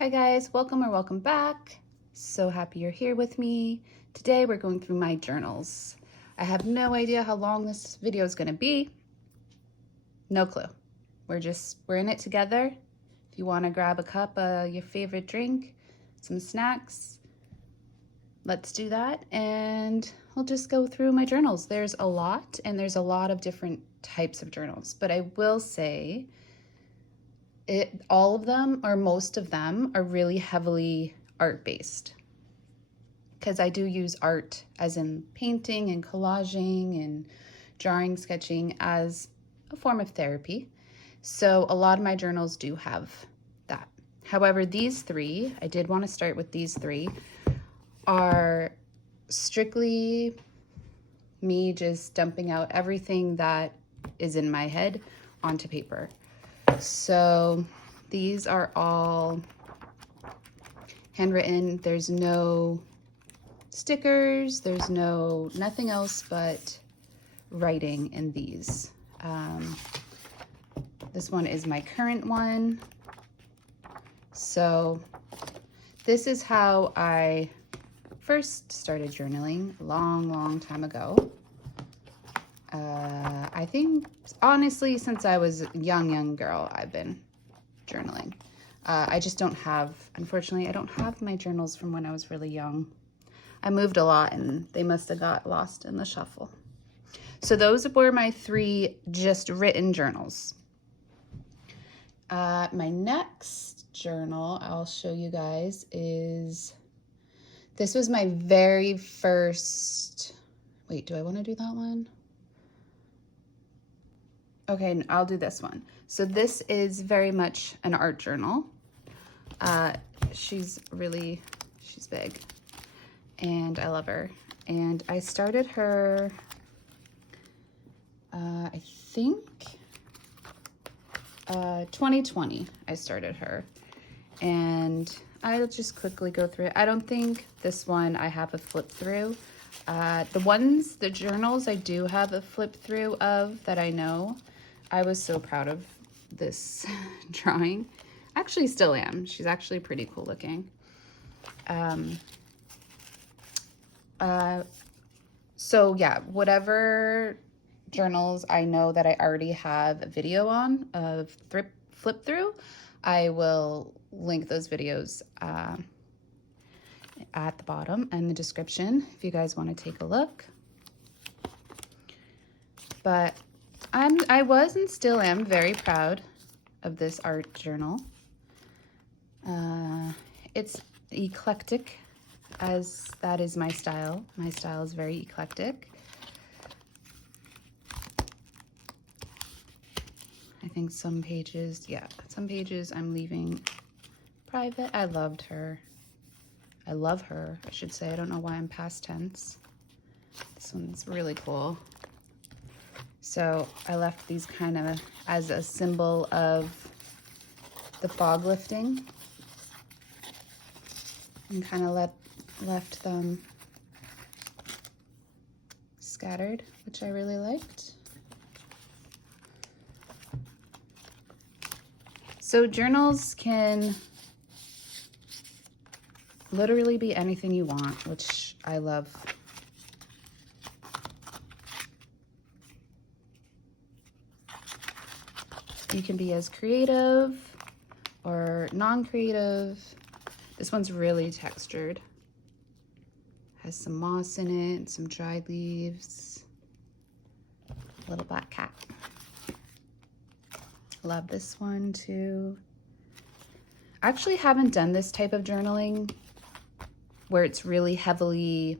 Hi guys, welcome or welcome back. So happy you're here with me. Today we're going through my journals. I have no idea how long this video is gonna be. No clue. We're in it together. If you wanna grab a cup of your favorite drink, some snacks, let's do that. And I'll just go through my journals. There's a lot and there's a lot of different types of journals, but I will say all of them or most of them are really heavily art-based because I do use art as in painting and collaging and drawing, sketching as a form of therapy. So a lot of my journals do have that. However, these three, I did want to start with these three, are strictly me just dumping out everything that is in my head onto paper. So these are all handwritten. There's no stickers. There's nothing else but writing in these. This one is my current one. So this is how I first started journaling a long time ago. I think, honestly, since I was a young girl, I've been journaling. I just don't have, unfortunately, I don't have my journals from when I was really young. I moved a lot and they must have got lost in the shuffle. So those were my three just written journals. My next journal I'll show you guys this was my very first, wait, do I want to do that one? Okay, I'll do this one. So this is very much an art journal. She's big and I love her. And I started her, I think 2020, I started her. And I'll just quickly go through it. I don't think this one I have a flip through. The journals I do have a flip through of that I know. I was so proud of this drawing. Actually still am. She's actually pretty cool looking. So yeah, whatever journals I know that I already have a video on of flip through, I will link those videos at the bottom and the description if you guys want to take a look. But I was and still am very proud of this art journal. It's eclectic, as that is my style. My style is very eclectic. I think some pages I'm leaving private. I loved her. I love her, I should say. I don't know why I'm past tense. This one's really cool. So I left these kind of as a symbol of the fog lifting and kind of left them scattered, which I really liked. So journals can literally be anything you want, which I love. You can be as creative or non-creative. This one's really textured. Has some moss in it, some dried leaves, a little black cat. Love this one too. I actually haven't done this type of journaling where it's really heavily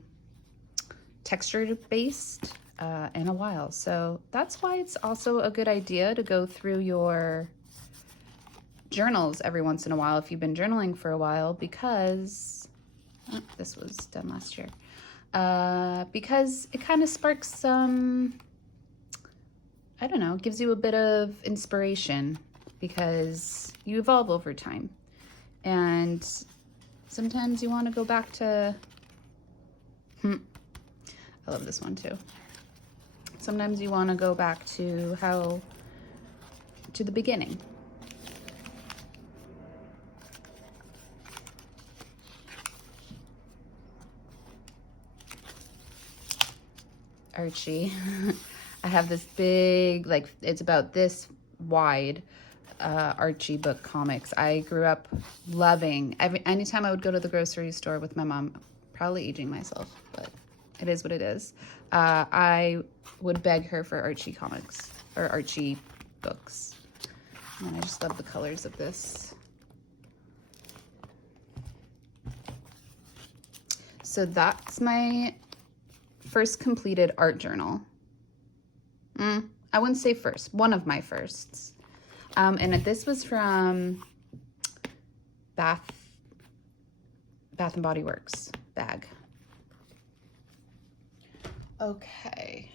textured based in a while. So that's why it's also a good idea to go through your journals every once in a while if you've been journaling for a while, because this was done last year. Because it kind of sparks some, I don't know, gives you a bit of inspiration because you evolve over time. And sometimes you want to go back to, I love this one too. Sometimes you want to go back to the beginning. Archie. I have this big, like, it's about this wide Archie book comics. I grew up loving, anytime I would go to the grocery store with my mom, probably aging myself, but it is what it is. I would beg her for Archie comics or Archie books. And I just love the colors of this. So that's my first completed art journal. I wouldn't say first, one of my firsts. And this was from Bath and Body Works bag. Okay.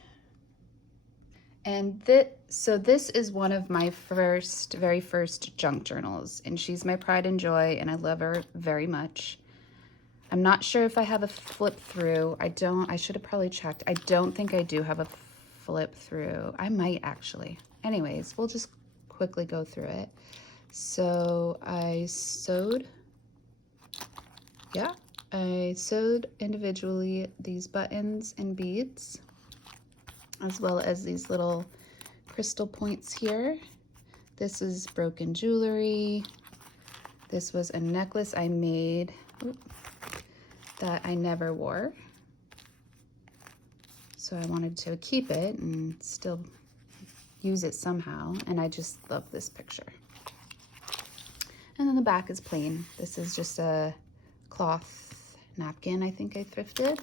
And so this is one of my very first junk journals, and she's my pride and joy, and I love her very much. I'm not sure if I have a flip through. I should have probably checked. I don't think I do have a flip through. I might actually. Anyways, we'll just quickly go through it. So I sewed individually these buttons and beads, as well as these little crystal points here. This is broken jewelry. This was a necklace I made that I never wore. So I wanted to keep it and still use it somehow. And I just love this picture. And then the back is plain. This is just a cloth napkin I think I thrifted.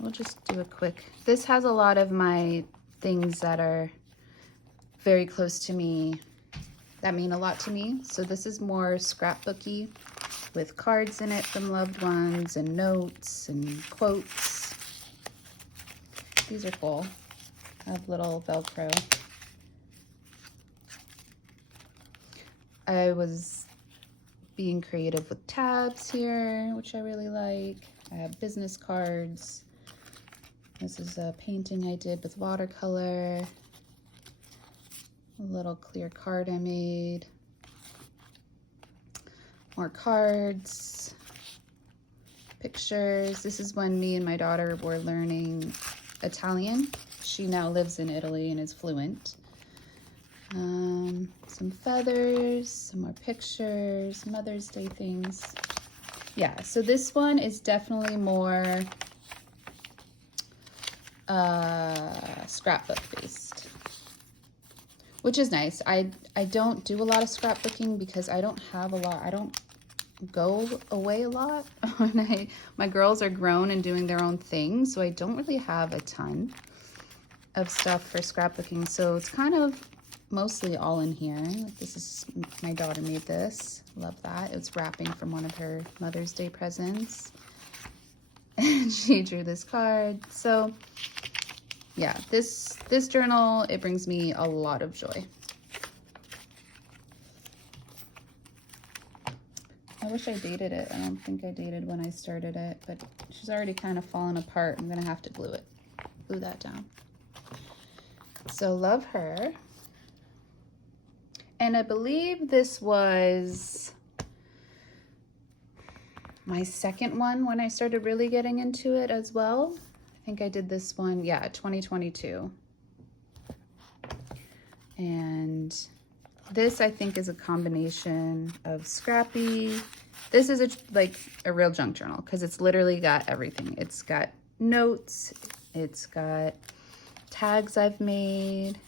We'll just do a quick. This has a lot of my things that are very close to me, that mean a lot to me. So this is more scrapbooky with cards in it from loved ones and notes and quotes. These are cool. I have little Velcro. I was being creative with tabs here, which I really like. I have business cards. This is a painting I did with watercolor. A little clear card I made. More cards. Pictures. This is when me and my daughter were learning Italian. She now lives in Italy and is fluent. Some feathers, some more pictures, Mother's Day things. Yeah, so this one is definitely more scrapbook based, which is nice. I don't do a lot of scrapbooking because I don't have a lot. I don't go away a lot. My girls are grown and doing their own thing, so I don't really have a ton of stuff for scrapbooking. So it's kind of mostly all in here. This is, my daughter made this. Love that. It's wrapping from one of her Mother's Day presents. And she drew this card. So yeah, this journal, it brings me a lot of joy. I wish I dated it. I don't think I dated when I started it, but she's already kind of fallen apart. I'm gonna have to glue that down. So love her. And I believe this was my second one when I started really getting into it as well. I think I did this one, yeah, 2022. And this, I think, is a combination of Scrappy. This is like a real junk journal because it's literally got everything. It's got notes, it's got tags I've made,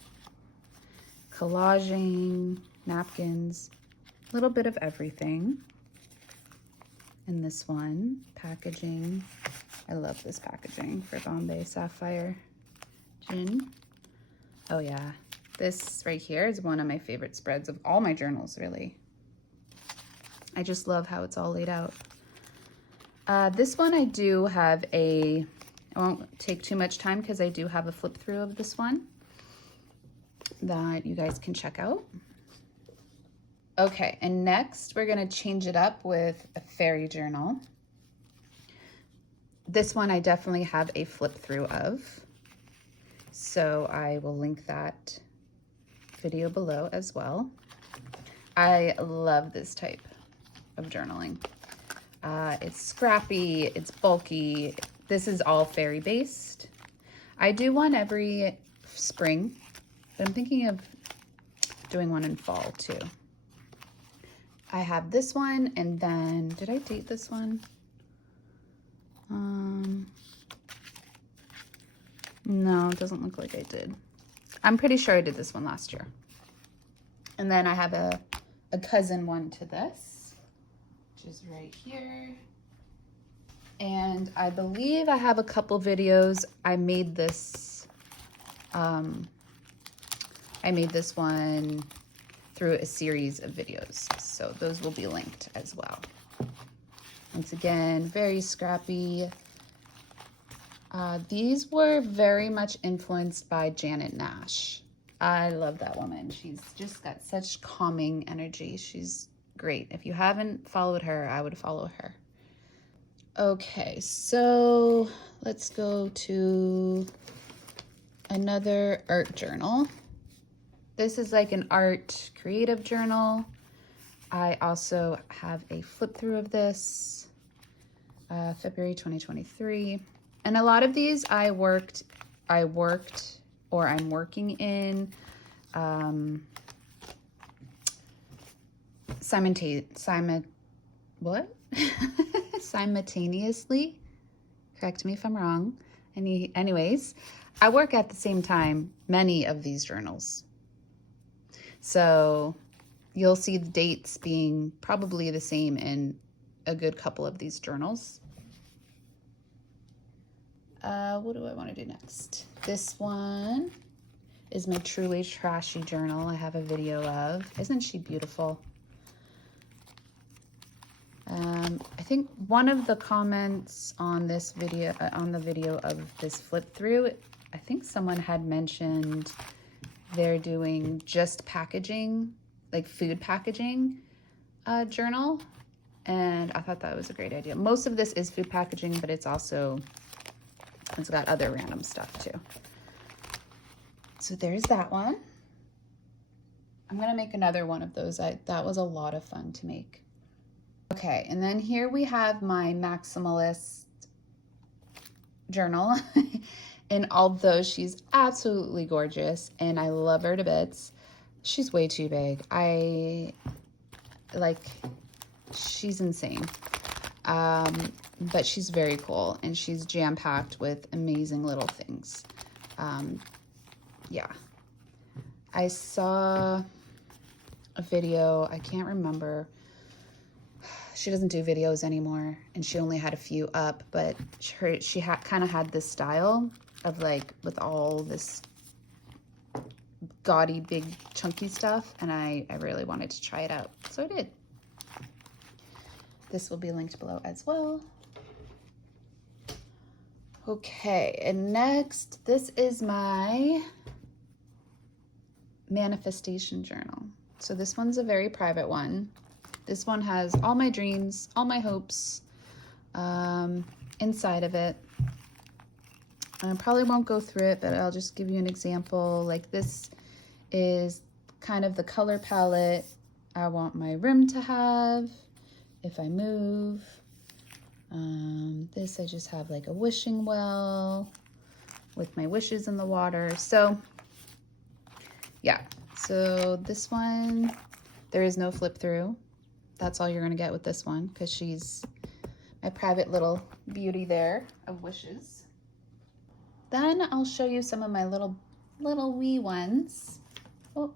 collaging, napkins, a little bit of everything. And this one, packaging. I love this packaging for Bombay Sapphire Gin. Oh yeah, this right here is one of my favorite spreads of all my journals, really. I just love how it's all laid out. This one I do have I won't take too much time because I do have a flip through of this one that you guys can check out. Okay, and next we're gonna change it up with a fairy journal. This one I definitely have a flip through of, so I will link that video below as well. I love this type of journaling. It's scrappy, it's bulky, This is all fairy based. I do one every spring, but I'm thinking of doing one in fall too. I have this one, and then, did I date this one? No, it doesn't look like I did. I'm pretty sure I did this one last year. And then I have a cousin one to this, which is right here. And I believe I have a couple videos. I made this one through a series of videos. So those will be linked as well. Once again, very scrappy. These were very much influenced by Janet Nash. I love that woman. She's just got such calming energy. She's great. If you haven't followed her, I would follow her. Okay, so let's go to another art journal. This is like an art creative journal. I also have a flip through of this, February 2023. And a lot of these I worked or I'm working in simultaneously. Correct me if I'm wrong. Anyways, I work at the same time many of these journals. So you'll see the dates being probably the same in a good couple of these journals. What do I want to do next? This one is my Truly Trashy journal I have a video of. Isn't she beautiful? I think one of the comments on this video, on the video of this flip through, I think someone had mentioned they're doing just packaging, like food packaging journal. And I thought that was a great idea. Most of this is food packaging, but it's got other random stuff too. So there's that one. I'm gonna make another one of those. That was a lot of fun to make. Okay, and then here we have my maximalist journal. And although she's absolutely gorgeous and I love her to bits, she's way too big. She's insane. But she's very cool and she's jam-packed with amazing little things. Yeah. I saw a video, I can't remember. She doesn't do videos anymore and she only had a few up, but she kind of had this style of like with all this gaudy, big, chunky stuff, and I really wanted to try it out, so I did. This will be linked below as well. Okay, and next, this is my manifestation journal. So this one's a very private one. This one has all my dreams, all my hopes inside of it. I probably won't go through it, but I'll just give you an example. Like this is kind of the color palette I want my room to have if I move. This I just have like a wishing well with my wishes in the water. So yeah, so this one, there is no flip through. That's all you're gonna get with this one because she's my private little beauty there of wishes. Then I'll show you some of my little wee ones. Oh,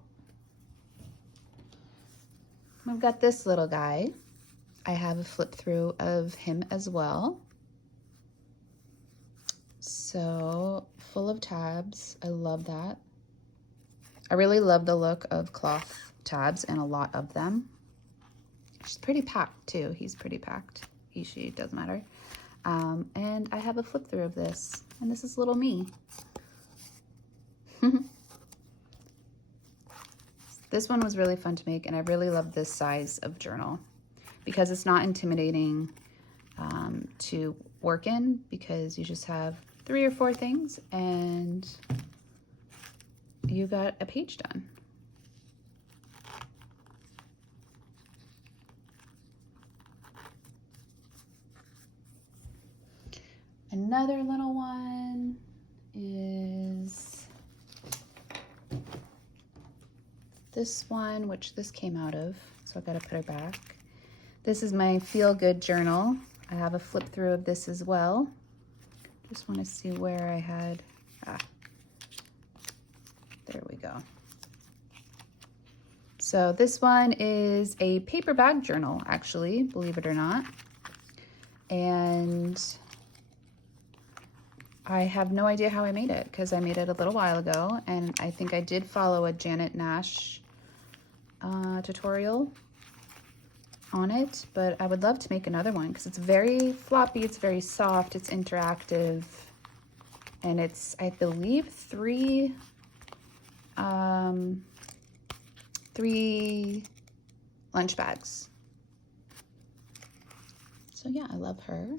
we've got this little guy. I have a flip through of him as well. So full of tabs. I love that. I really love the look of cloth tabs and a lot of them. She's pretty packed too. He's pretty packed. He, she, doesn't matter. And I have a flip through of this, and this is little me. This one was really fun to make, and I really love this size of journal because it's not intimidating to work in, because you just have 3 or 4 things and you got a page done. And another little one is this one, which this came out of, so I gotta put her back. This is my Feel Good journal. I have a flip through of this as well. Just want to see where I had, there we go. So this one is a paper bag journal, actually, believe it or not. And I have no idea how I made it because I made it a little while ago, and I think I did follow a Janet Nash tutorial on it, but I would love to make another one because it's very floppy, it's very soft, it's interactive, and it's, I believe, three lunch bags. So yeah, I love her.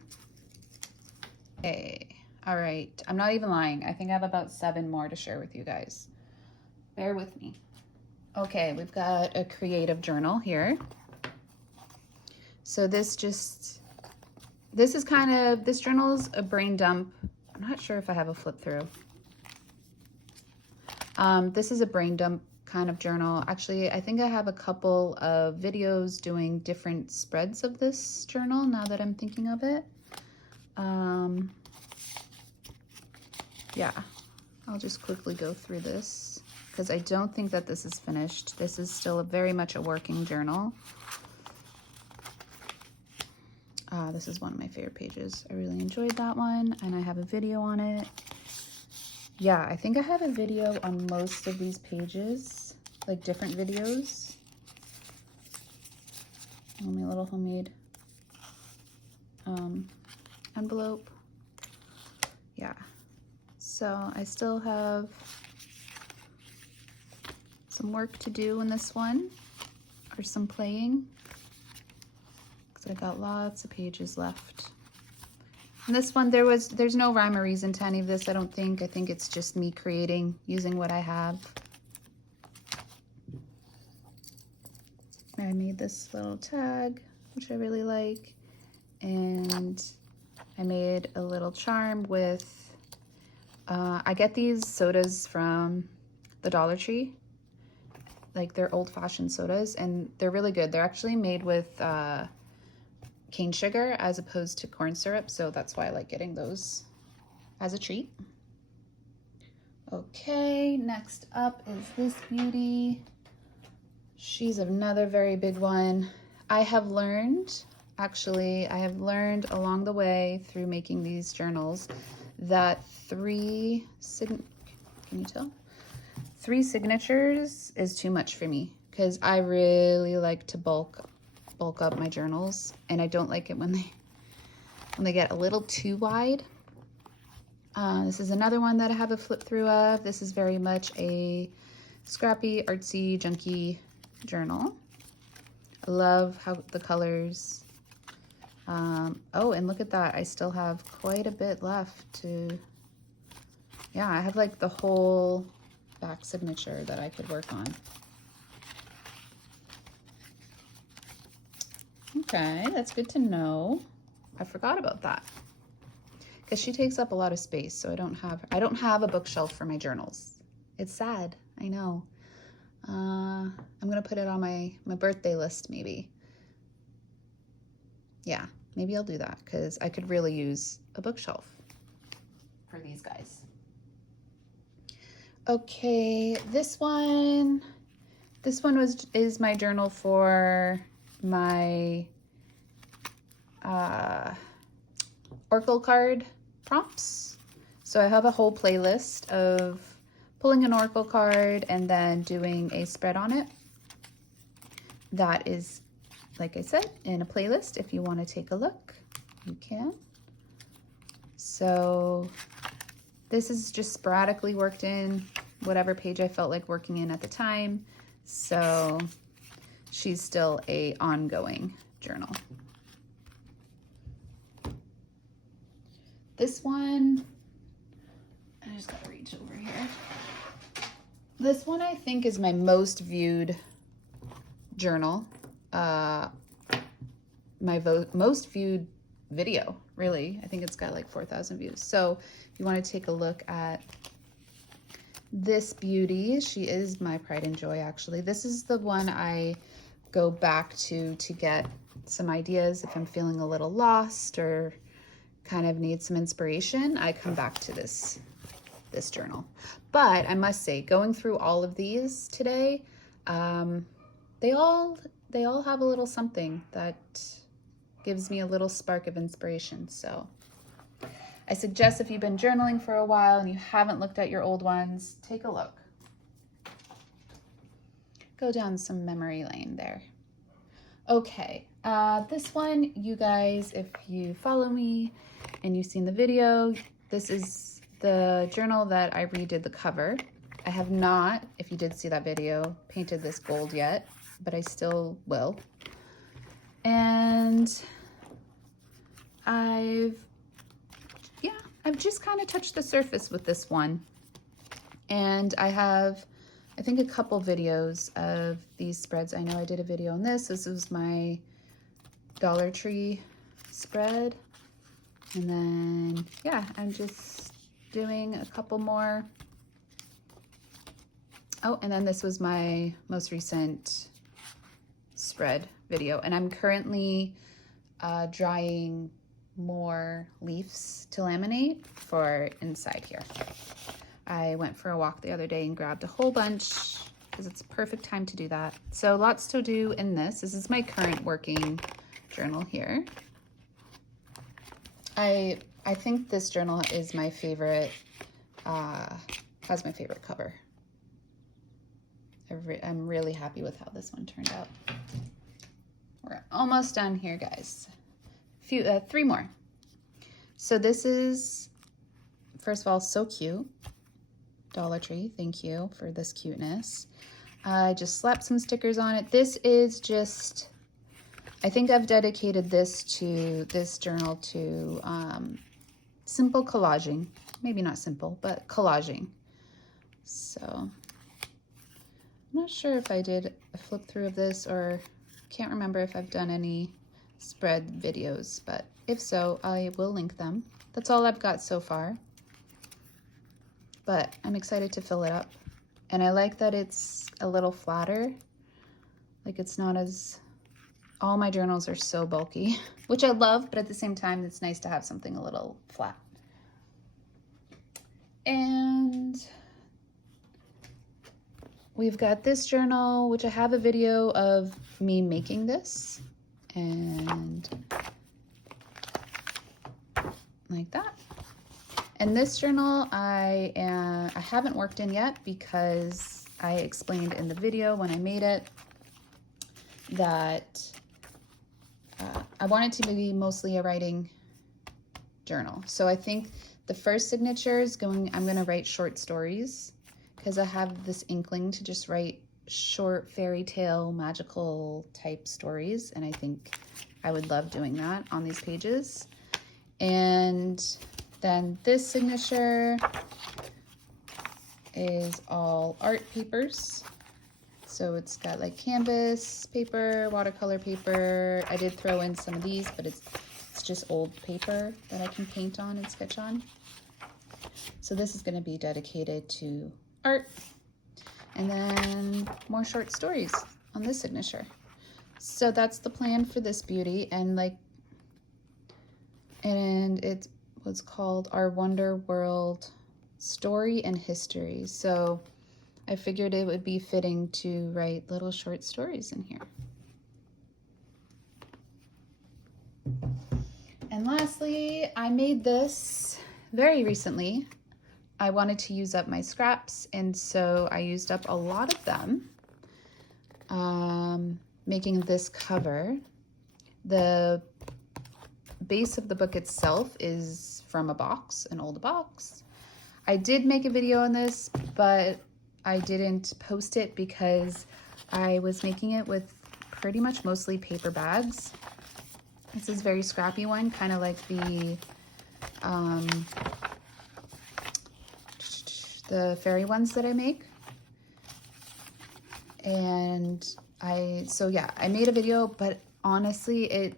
Okay, all right, I'm not even lying. I think I have about 7 more to share with you guys. Bear with me. Okay, we've got a creative journal here. So this is kind of, this journal's a brain dump. I'm not sure if I have a flip through. This is a brain dump kind of journal. Actually, I think I have a couple of videos doing different spreads of this journal now that I'm thinking of it. Yeah, I'll just quickly go through this because I don't think that this is finished. This is still very much a working journal. This is one of my favorite pages. I really enjoyed that one, and I have a video on it. Yeah, I think I have a video on most of these pages, like different videos. Oh, my little homemade envelope. Yeah, so I still have some work to do in this one, or some playing. I got lots of pages left. And this one, there's no rhyme or reason to any of this, I don't think. I think it's just me creating, using what I have. I made this little tag, which I really like. And I made a little charm with, I get these sodas from the Dollar Tree. Like, they're old-fashioned sodas, and they're really good. They're actually made with cane sugar as opposed to corn syrup, so that's why I like getting those as a treat. Okay, next up is this beauty. She's another very big one. I have learned along the way through making these journals that 3 signatures is too much for me because I really like to bulk up my journals, and I don't like it when they get a little too wide. This is another one that I have a flip through of. This is very much a scrappy, artsy, junky journal. I love how the colors. Oh, and look at that. I still have quite a bit left to, yeah, I have like the whole back signature that I could work on. Okay, that's good to know. I forgot about that because she takes up a lot of space, so I don't have a bookshelf for my journals. It's sad, I know. I'm gonna put it on my birthday list, maybe. Yeah, maybe I'll do that because I could really use a bookshelf for these guys. Okay, this one is my journal for my Oracle card prompts. So I have a whole playlist of pulling an Oracle card and then doing a spread on it. That is, like I said, in a playlist. If you want to take a look, you can. So this is just sporadically worked in whatever page I felt like working in at the time. So she's still a ongoing journal. This one, I just gotta reach over here. This one I think is my most viewed journal. My most viewed video, really. I think it's got like 4,000 views. So if you want to take a look at this beauty, she is my pride and joy, actually. This is the one I go back to get some ideas if I'm feeling a little lost or kind of need some inspiration. I come back to this journal. But I must say, going through all of these today, they all have a little something that gives me a little spark of inspiration. So I suggest if you've been journaling for a while and you haven't looked at your old ones, take a look. Go down some memory lane there. Okay, this one, you guys, if you follow me and you've seen the video, this is the journal that I redid the cover. I have not, if you did see that video, painted this gold yet, but I still will. And I've just kind of touched the surface with this one. And I have, I think, a couple videos of these spreads. I know I did a video on this. This was my Dollar Tree spread. And then, yeah, I'm just doing a couple more. Oh, and then this was my most recent spread video. And I'm currently drying more leaves to laminate for inside here. I went for a walk the other day and grabbed a whole bunch because it's a perfect time to do that. So lots to do in this. This is my current working journal here. I think this journal is my favorite, has my favorite cover. I'm really happy with how this one turned out. We're almost done here, guys. Three more. So this is, first of all, so cute. Dollar Tree, thank you for this cuteness. I just slapped some stickers on it. This is just, I think I've dedicated this journal to simple collaging. Maybe not simple, but collaging. So I'm not sure if I did a flip through of this, or can't remember if I've done any spread videos, but if so, I will link them. That's all I've got so far, but I'm excited to fill it up. And I like that it's a little flatter. Like, it's not as, all my journals are so bulky, which I love, but at the same time, it's nice to have something a little flat. And we've got this journal, which I have a video of me making this, and like that. And this journal I haven't worked in yet because I explained in the video when I made it that I want it to be mostly a writing journal. So I think the first signature is I'm gonna write short stories, because I have this inkling to just write short fairy tale, magical type stories. And I think I would love doing that on these pages. And then this signature is all art papers. So it's got like canvas paper, watercolor paper. I did throw in some of these, but it's just old paper that I can paint on and sketch on. So this is gonna be dedicated to art. And then more short stories on this signature. So that's the plan for this beauty. And it was called Our Wonder World Story and History. So I figured it would be fitting to write little short stories in here. And lastly, I made this very recently. I wanted to use up my scraps, and so I used up a lot of them making this cover. The base of the book itself is from a box, an old box. I did make a video on this, but I didn't post it because I was making it with pretty much mostly paper bags. This is a very scrappy one, kind of like the fairy ones that I make. And I made a video, but honestly,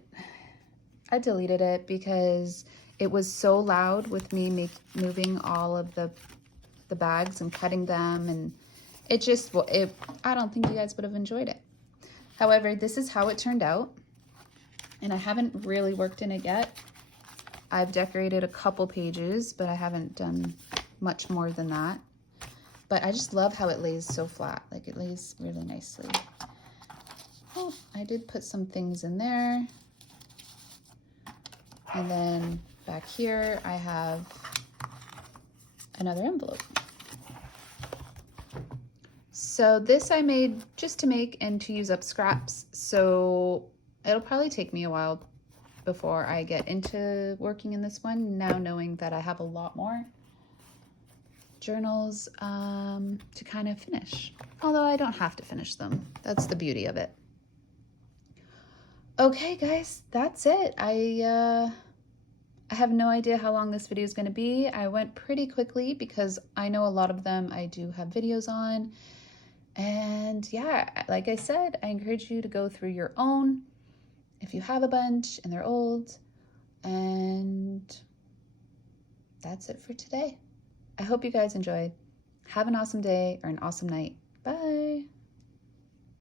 I deleted it because it was so loud with me moving all of the bags and cutting them, and it just, I don't think you guys would have enjoyed it. However, this is how it turned out, and I haven't really worked in it yet. I've decorated a couple pages, but I haven't done much more than that. But I just love how it lays so flat. Like, it lays really nicely. Oh, I did put some things in there. And then back here, I have another envelope. So this I made just to make and to use up scraps. So it'll probably take me a while before I get into working in this one, now knowing that I have a lot more journals to kind of finish. Although I don't have to finish them. That's the beauty of it. Okay, guys, that's it. I have no idea how long this video is going to be. I went pretty quickly because I know a lot of them I do have videos on. And yeah, like I said, I encourage you to go through your own if you have a bunch and they're old. And that's it for today. I hope you guys enjoyed. Have an awesome day or an awesome night. Bye.